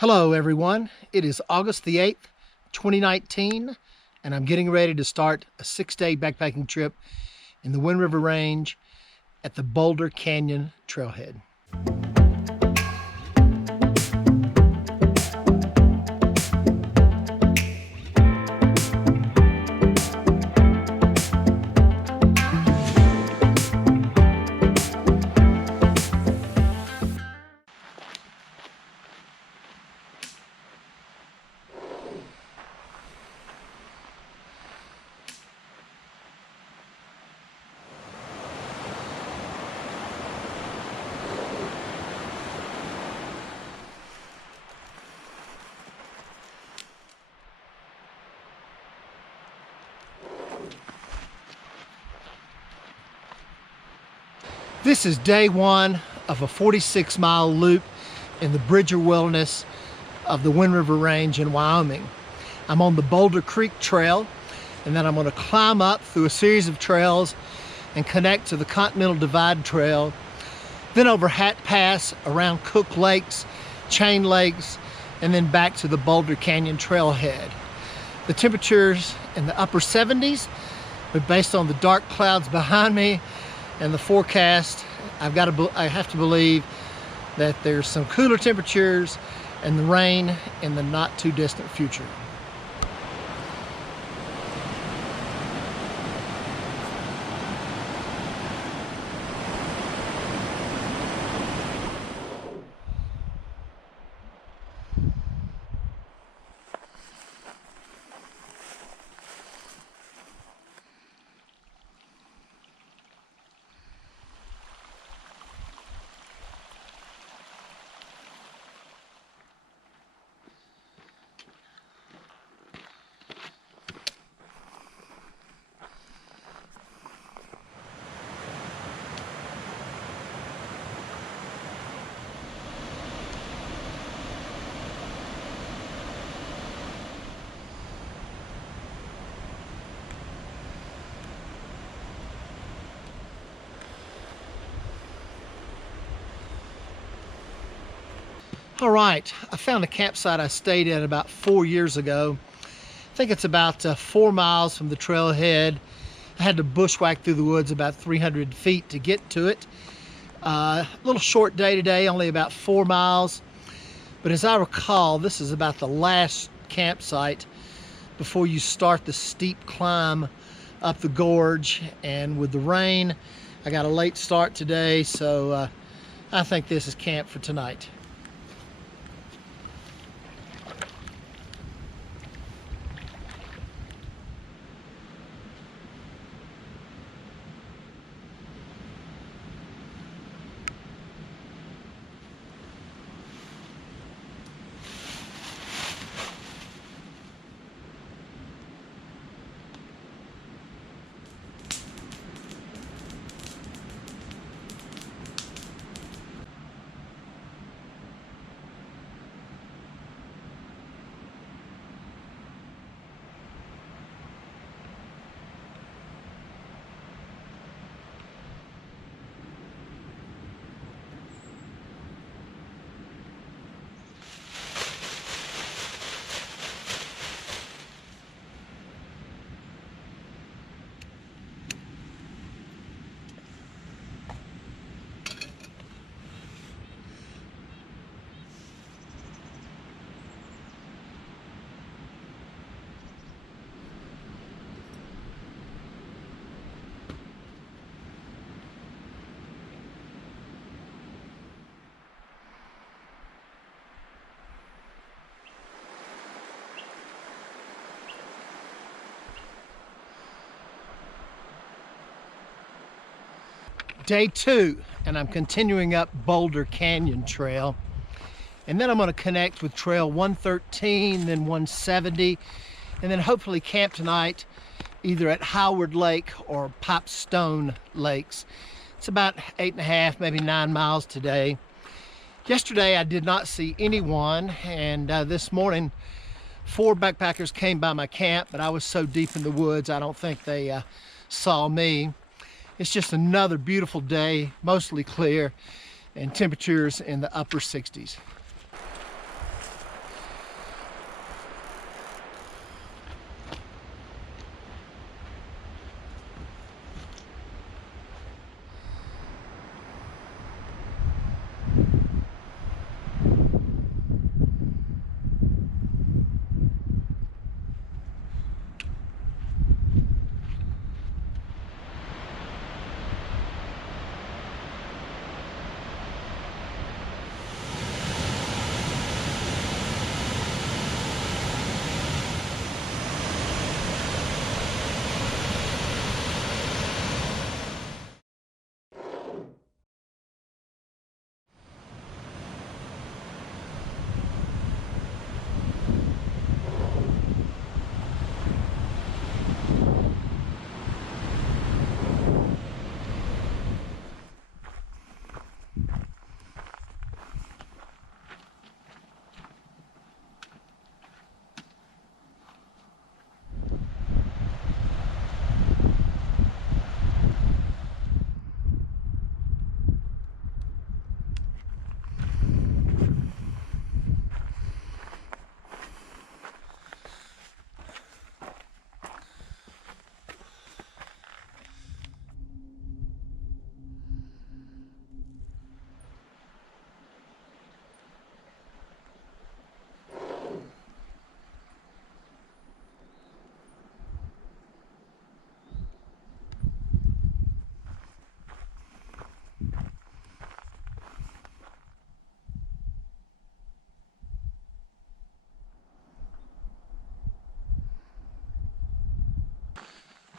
Hello everyone, it is August the 8th, 2019, and I'm getting ready to start a 6-day backpacking trip in the Wind River Range at the Boulder Canyon trailhead. This is day one of a 46-mile loop in the Bridger Wilderness of the Wind River Range in Wyoming. I'm on the Boulder Creek Trail, and then I'm going to climb up through a series of trails and connect to the Continental Divide Trail, then over Hat Pass, around Kochs Lakes, Chain Lakes, and then back to the Boulder Canyon trailhead. The temperatures in the upper 70s, but based on the dark clouds behind me and the forecast, I have to believe that there's some cooler temperatures and the rain in the not too distant future. All right, I found a campsite I stayed at about 4 years ago. I think it's about 4 miles from the trailhead. I had to bushwhack through the woods about 300 feet to get to it. A little short day today, only about 4 miles. But as I recall, this is about the last campsite before you start the steep climb up the gorge. And with the rain, I got a late start today, so I think this is camp for tonight. Day 2, and I'm continuing up Boulder Canyon Trail, and then I'm going to connect with Trail 113, then 170, and then hopefully camp tonight either at Howard Lake or Pipestone Lakes. It's about 8.5, maybe 9 miles today. Yesterday I did not see anyone, and this morning 4 backpackers came by my camp, but I was so deep in the woods I don't think they saw me. It's just another beautiful day, mostly clear, and temperatures in the upper 60s.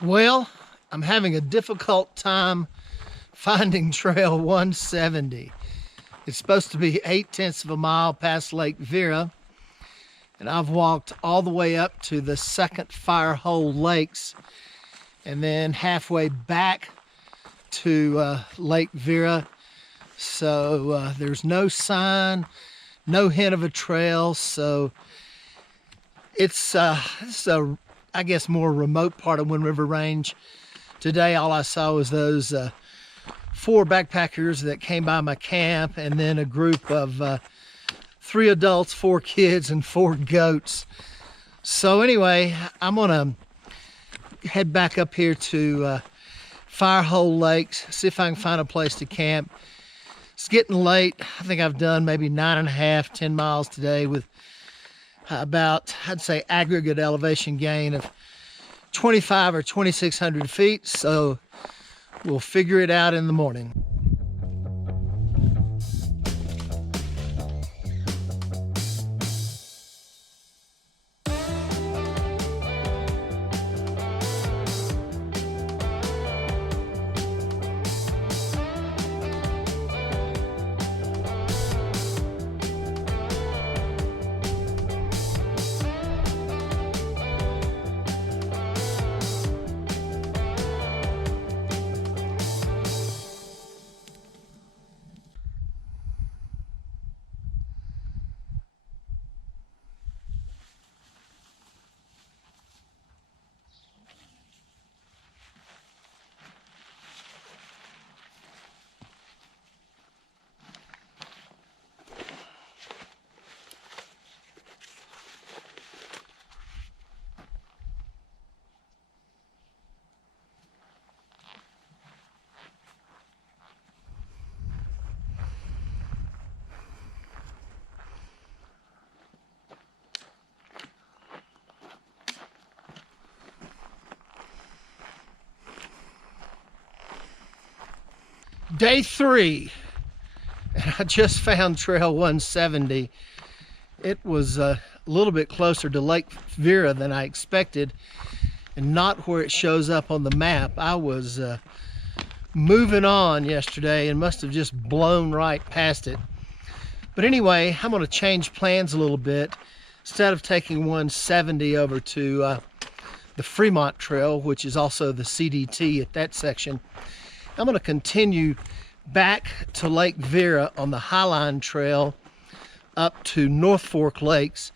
Well, I'm having a difficult time finding Trail 170. It's supposed to be 8/10 of a mile past Lake Vera, and I've walked all the way up to the second Firehole Lakes and then halfway back to Lake Vera. So there's no sign, no hint of a trail. So it's a, I guess, more remote part of Wind River Range. Today, all I saw was those 4 backpackers that came by my camp, and then a group of 3 adults, 4 kids, and 4 goats. So anyway, I'm gonna head back up here to Firehole Lakes, see if I can find a place to camp. It's getting late. I think I've done maybe 9.5, 10 miles today with about, I'd say, aggregate elevation gain of 25 or 2,600 feet. So we'll figure it out in the morning. Day 3, and I just found Trail 170. It was a little bit closer to Lake Vera than I expected, and not where it shows up on the map. I was moving on yesterday and must have just blown right past it. But anyway, I'm going to change plans a little bit. Instead of taking 170 over to the Fremont Trail, which is also the CDT at that section, I'm going to continue back to Lake Vera on the Highline Trail up to North Fork Lakes,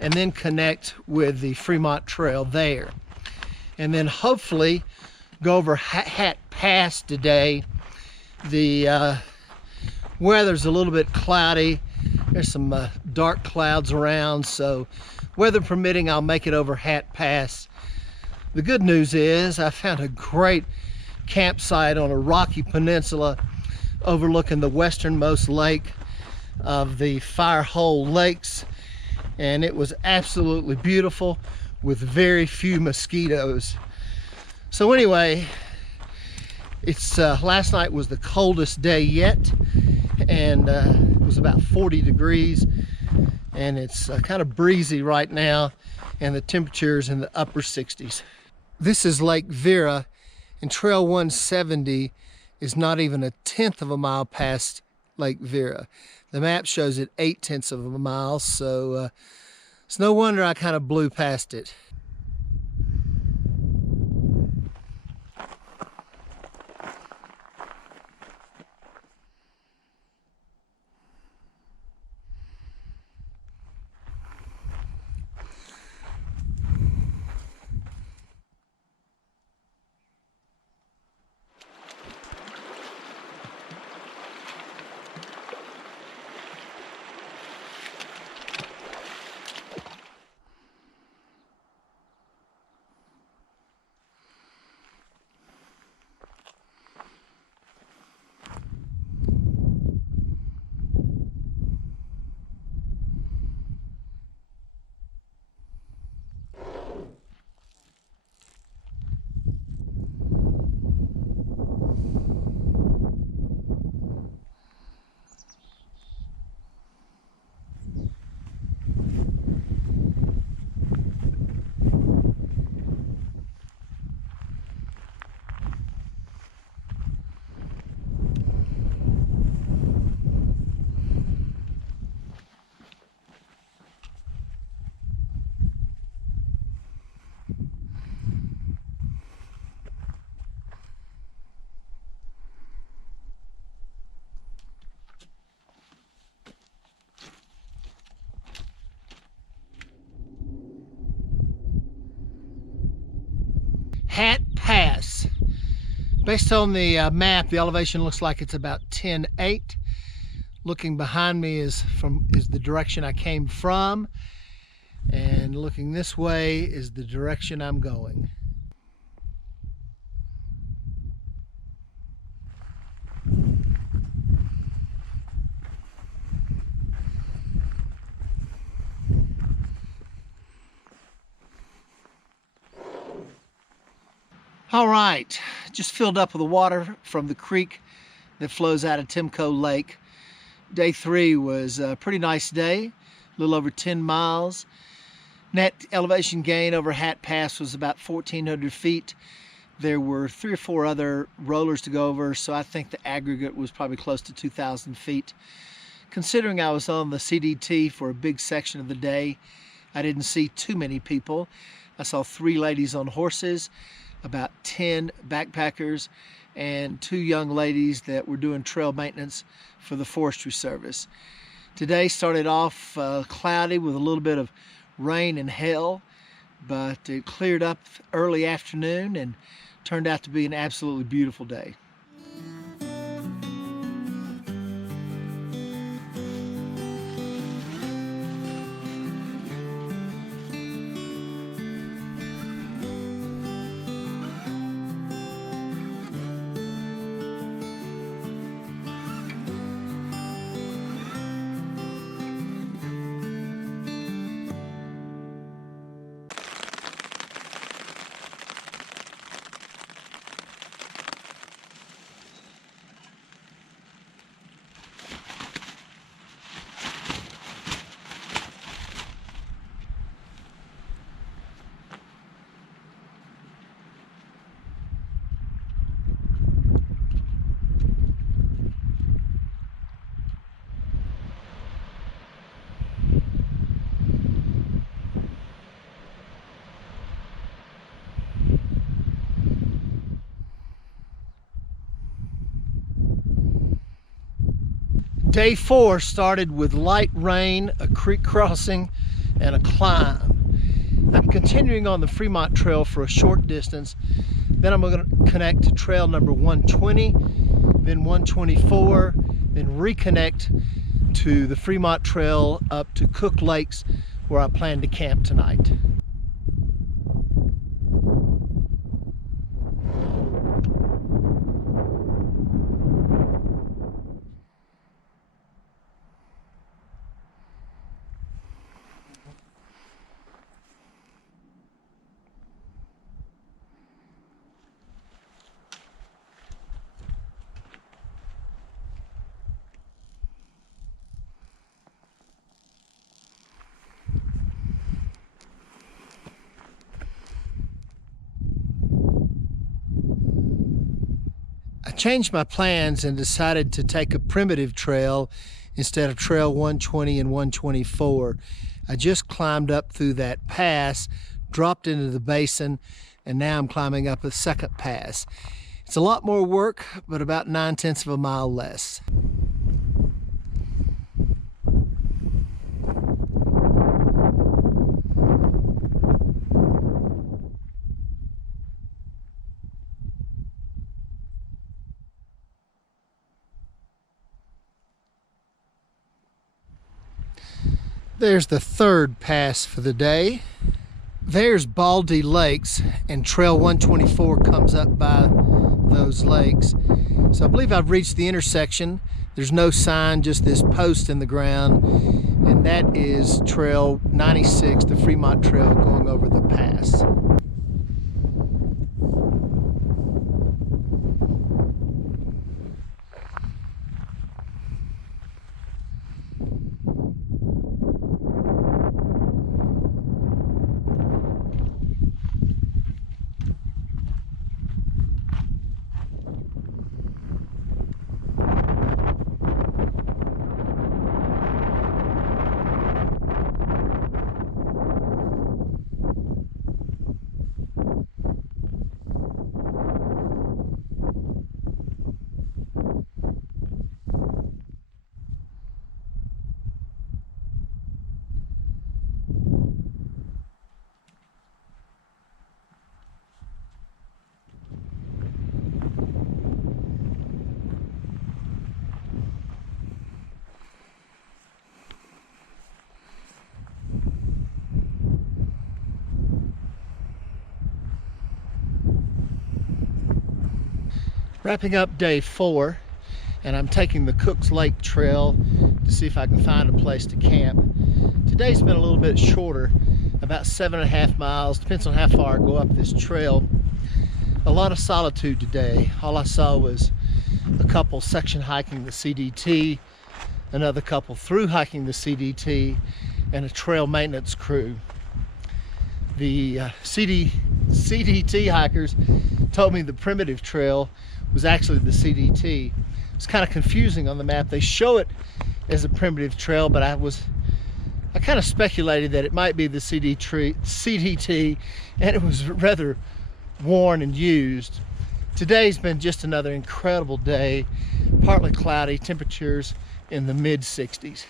and then connect with the Fremont Trail there. And then hopefully go over Hat Pass today. The weather's a little bit cloudy. There's some dark clouds around, so weather permitting, I'll make it over Hat Pass. The good news is I found a great campsite on a rocky peninsula overlooking the westernmost lake of the Firehole Lakes, and it was absolutely beautiful with very few mosquitoes. So anyway, it's last night was the coldest day yet, and it was about 40 degrees, and it's kind of breezy right now, and the temperature's in the upper 60s. This is Lake Vera, and Trail 170 is not even 1/10 of a mile past Lake Vera. The map shows it 8/10 of a mile, so it's no wonder I kind of blew past it. Hat Pass. Based on the map, the elevation looks like it's about 10.8. Looking behind me is the direction I came from, and looking this way is the direction I'm going. All right, just filled up with the water from the creek that flows out of Timko Lake. Day 3 was a pretty nice day, a little over 10 miles. Net elevation gain over Hat Pass was about 1,400 feet. There were 3 or 4 other rollers to go over, so I think the aggregate was probably close to 2,000 feet. Considering I was on the CDT for a big section of the day, I didn't see too many people. I saw 3 ladies on horses, about 10 backpackers, and 2 young ladies that were doing trail maintenance for the Forestry Service. Today started off cloudy with a little bit of rain and hail, but it cleared up early afternoon and turned out to be an absolutely beautiful day. Day 4 started with light rain, a creek crossing, and a climb. I'm continuing on the Fremont Trail for a short distance. Then I'm going to connect to trail number 120, then 124, then reconnect to the Fremont Trail up to Kochs Lakes, where I plan to camp tonight. I changed my plans and decided to take a primitive trail instead of trail 120 and 124. I just climbed up through that pass, dropped into the basin, and now I'm climbing up a second pass. It's a lot more work, but about 9/10 of a mile less. There's the third pass for the day. There's Boulder Lakes, and trail 124 comes up by those lakes. So I believe I've reached the intersection. There's no sign, just this post in the ground, and that is trail 96, the Fremont Trail going over the pass. Wrapping up day 4, and I'm taking the Kochs Lake trail to see if I can find a place to camp. Today's been a little bit shorter, about 7.5 miles, depends on how far I go up this trail. A lot of solitude today. All I saw was a couple section hiking the CDT, another couple through hiking the CDT, and a trail maintenance crew. The CDT hikers told me the primitive trail was actually the CDT. It's kind of confusing on the map. They show it as a primitive trail, but I kind of speculated that it might be the CDT, and it was rather worn and used. Today's been just another incredible day, partly cloudy, temperatures in the mid-60s.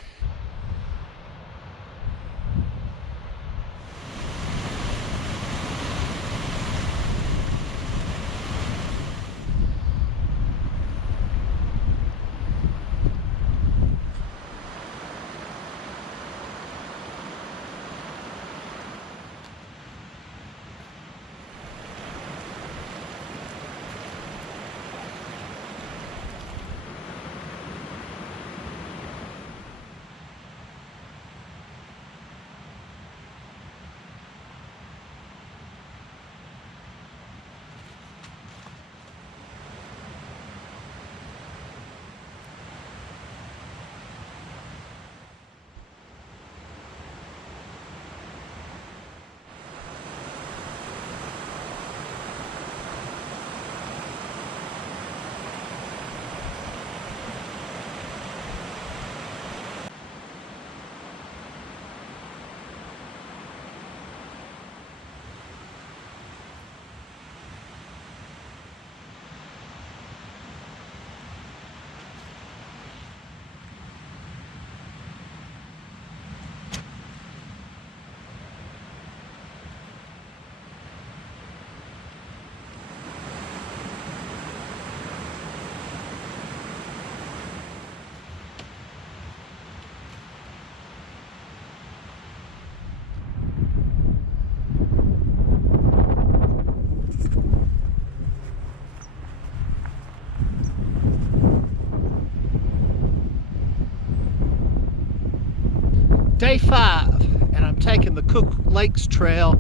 Day 5, and I'm taking the Kochs Lakes trail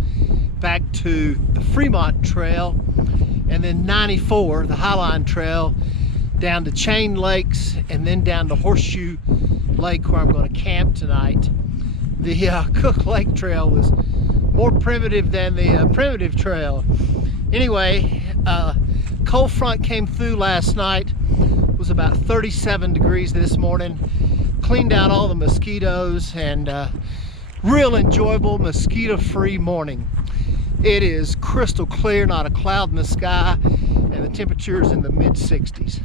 back to the Fremont trail, and then 94, the Highline trail, down to Chain Lakes, and then down to Horseshoe Lake, where I'm going to camp tonight. The Kochs Lake trail was more primitive than the primitive trail. Anyway, cold front came through last night. It was about 37 degrees this morning. Cleaned out all the mosquitoes, and real enjoyable mosquito-free morning. It is crystal clear, not a cloud in the sky, and the temperature is in the mid-60s.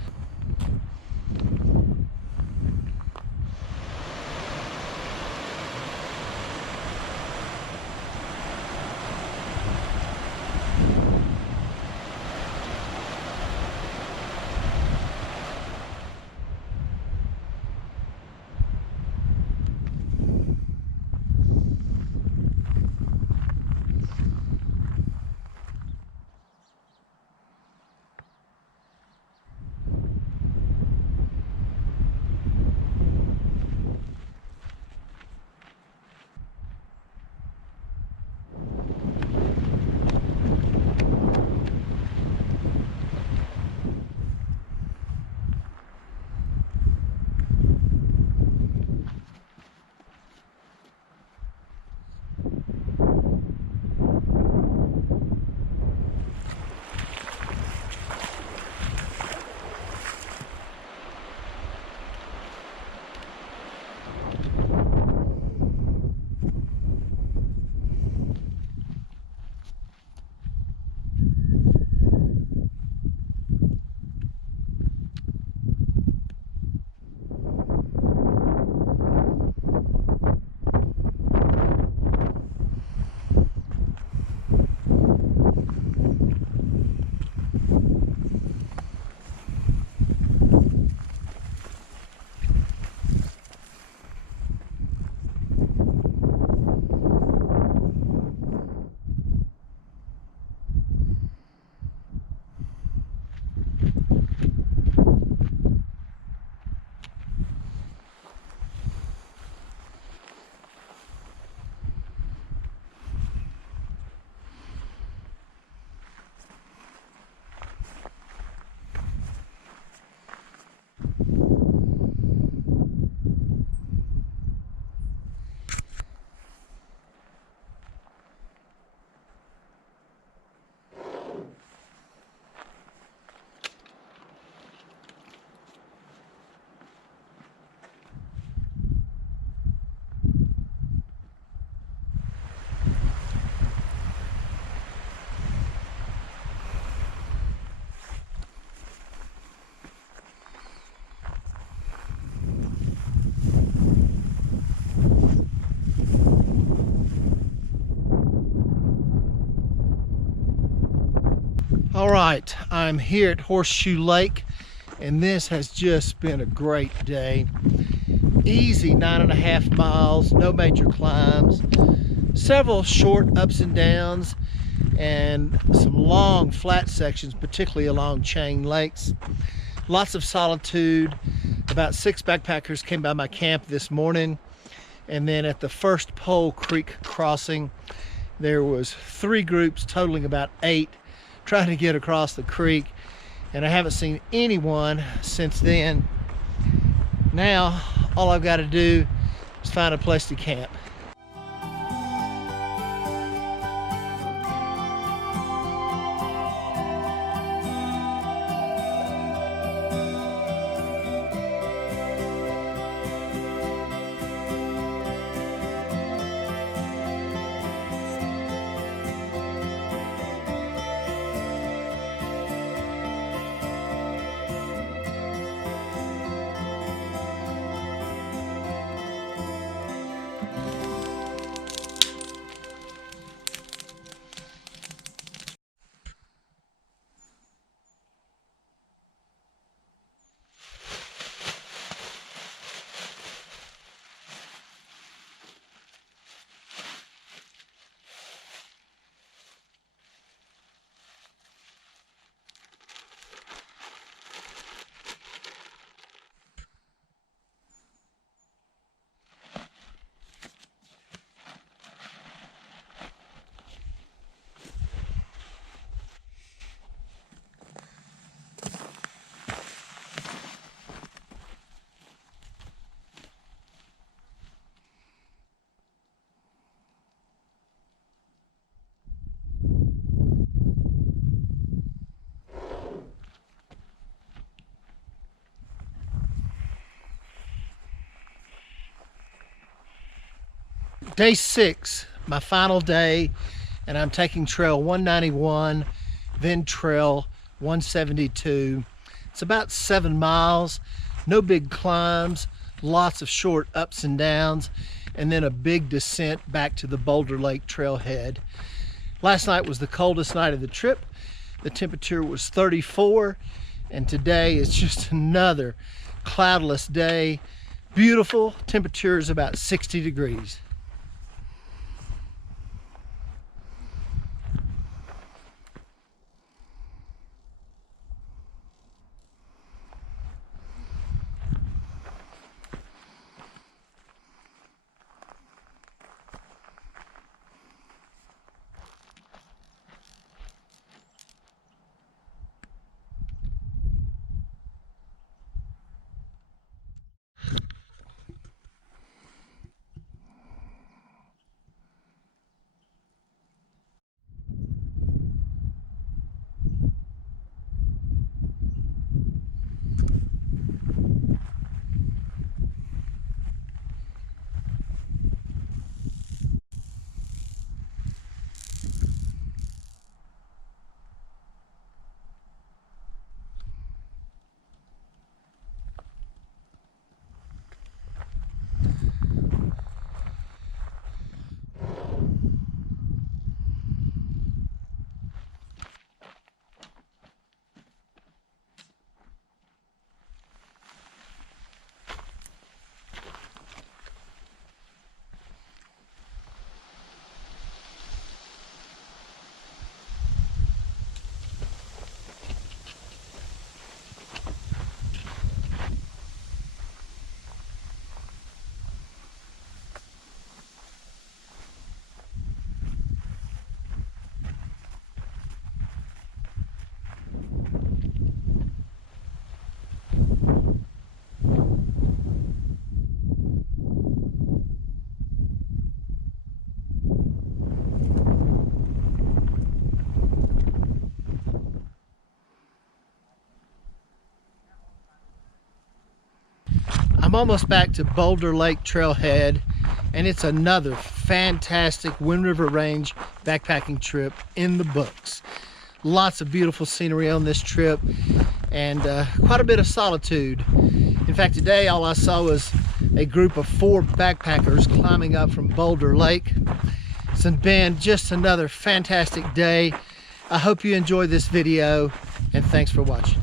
All right, I'm here at Horseshoe Lake, and this has just been a great day. Easy 9.5 miles, no major climbs, several short ups and downs, and some long flat sections, particularly along chain lakes. Lots of solitude. About 6 backpackers came by my camp this morning, and then at the first Pole Creek crossing, there was 3 groups totaling about 8 trying to get across the creek, and I haven't seen anyone since then. Now all I've got to do is find a place to camp. Day 6, my final day, and I'm taking trail 191, then trail 172. It's about 7 miles, no big climbs, lots of short ups and downs, and then a big descent back to the Boulder Lake trailhead. Last night was the coldest night of the trip. The temperature was 34, and today is just another cloudless day. Beautiful, temperature is about 60 degrees. I'm almost back to Boulder Lake trailhead, and it's another fantastic Wind River Range backpacking trip in the books. Lots of beautiful scenery on this trip, and quite a bit of solitude. In fact, today all I saw was a group of 4 backpackers climbing up from Boulder Lake. It's been just another fantastic day. I hope you enjoy this video, and thanks for watching.